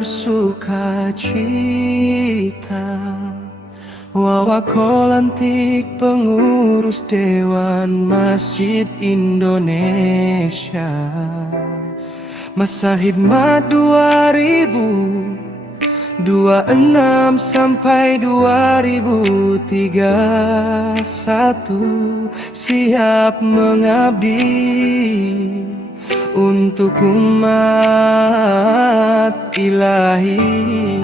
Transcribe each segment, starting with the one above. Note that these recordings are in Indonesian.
bersuka cita. Wawako lantik pengurus Dewan Masjid Indonesia. Masa hikmat 2026 sampai 2031, siap mengabdi untuk umat ilahi.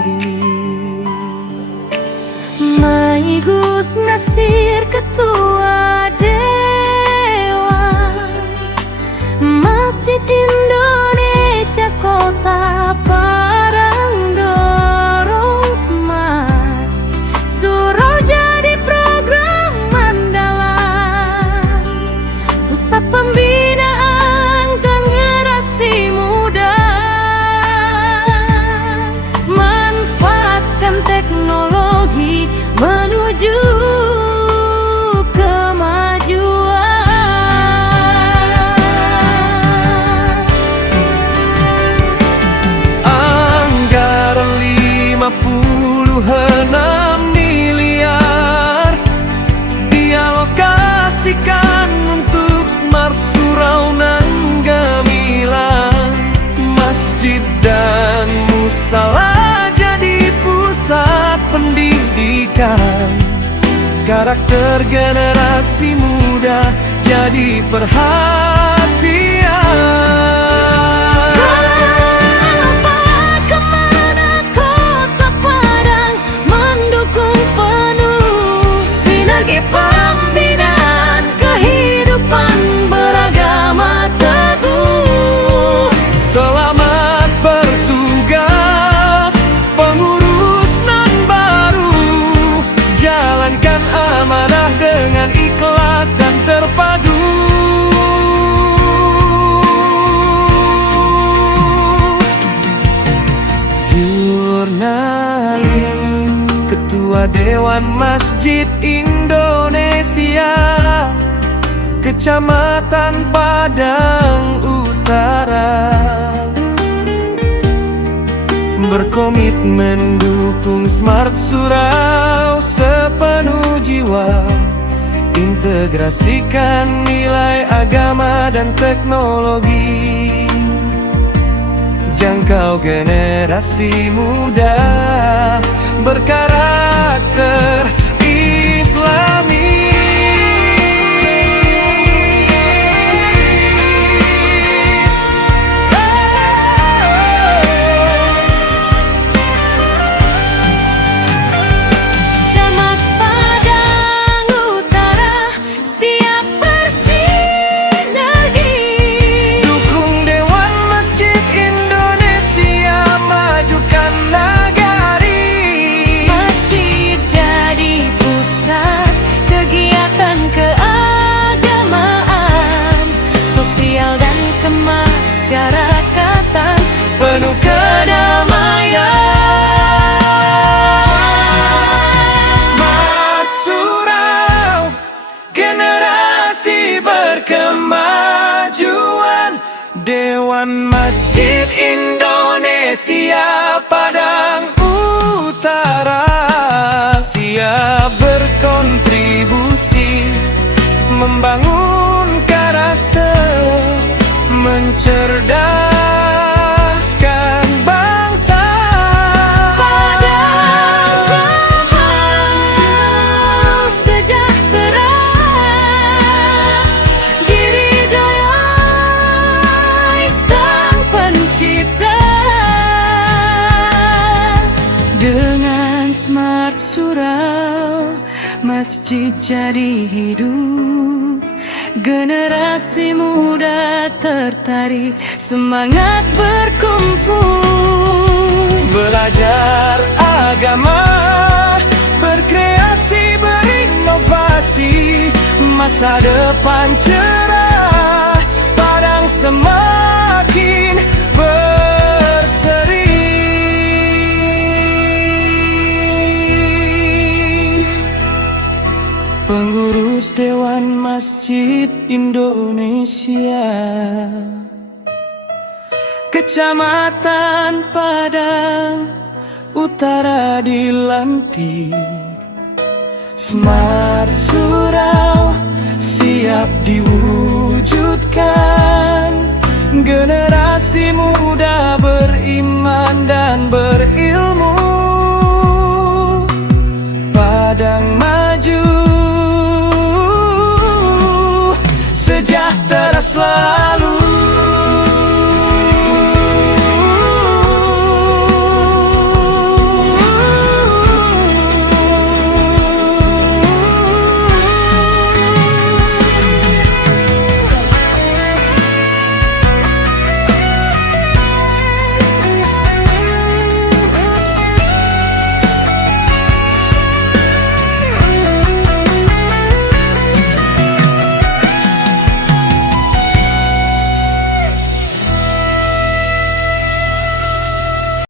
Mai Gus Nasir Ketua Dewan Masjid Indonesia Kota Padang dorong smart Surau jadi program andalan, pusat pembinaan generasi muda. Manfaatkan teknologi menuju kemajuan. Anggaran 56 miliar dialokasikan untuk smart surau nan gemilang, masjid dan musala jadi pusat pendidikan. Karakter generasi muda jadi perhatian. Apa kemana Kota Padang mendukung penuh sinergi pembinaan kehidupan beragama teguh. Selamat bertugas pengurus nan baru, jalankan amanah dengan ikhlas dan terpadu. Jurnalis Ketua Dewan Masjid Indonesia Kecamatan Padang Utara berkomitmen dukung smart surau sepenuh jiwa, integrasikan nilai agama dan teknologi, jangkau generasi muda berkarakter Islami. Camat Padang Utara siap bersinergi, Dukung Dewan Masjid Indonesia, majukan nagari. masjid jadi pusat kegiatan keagamaan, sosial dan kemasyarakatan Penuh kedamaian. Smart surau, generasi berkemajuan. Dewan Masjid Indonesia Padang Utara siap berkontribusi membangun karakter, mencerdaskan bangsa. Padang bangsa sejahtera, diridhoi Sang Pencipta. Dengan smart surau, masjid jadi hidup. Generasi muda tertarik, semangat berkumpul. Belajar agama, berkreasi, berinovasi, masa depan cerah, Padang semakin berseri. Pengurus Dewan Masjid Indonesia, Kecamatan Padang Utara dilantik, Smart Surau siap diwujudkan. Generasi muda beriman dan berilmu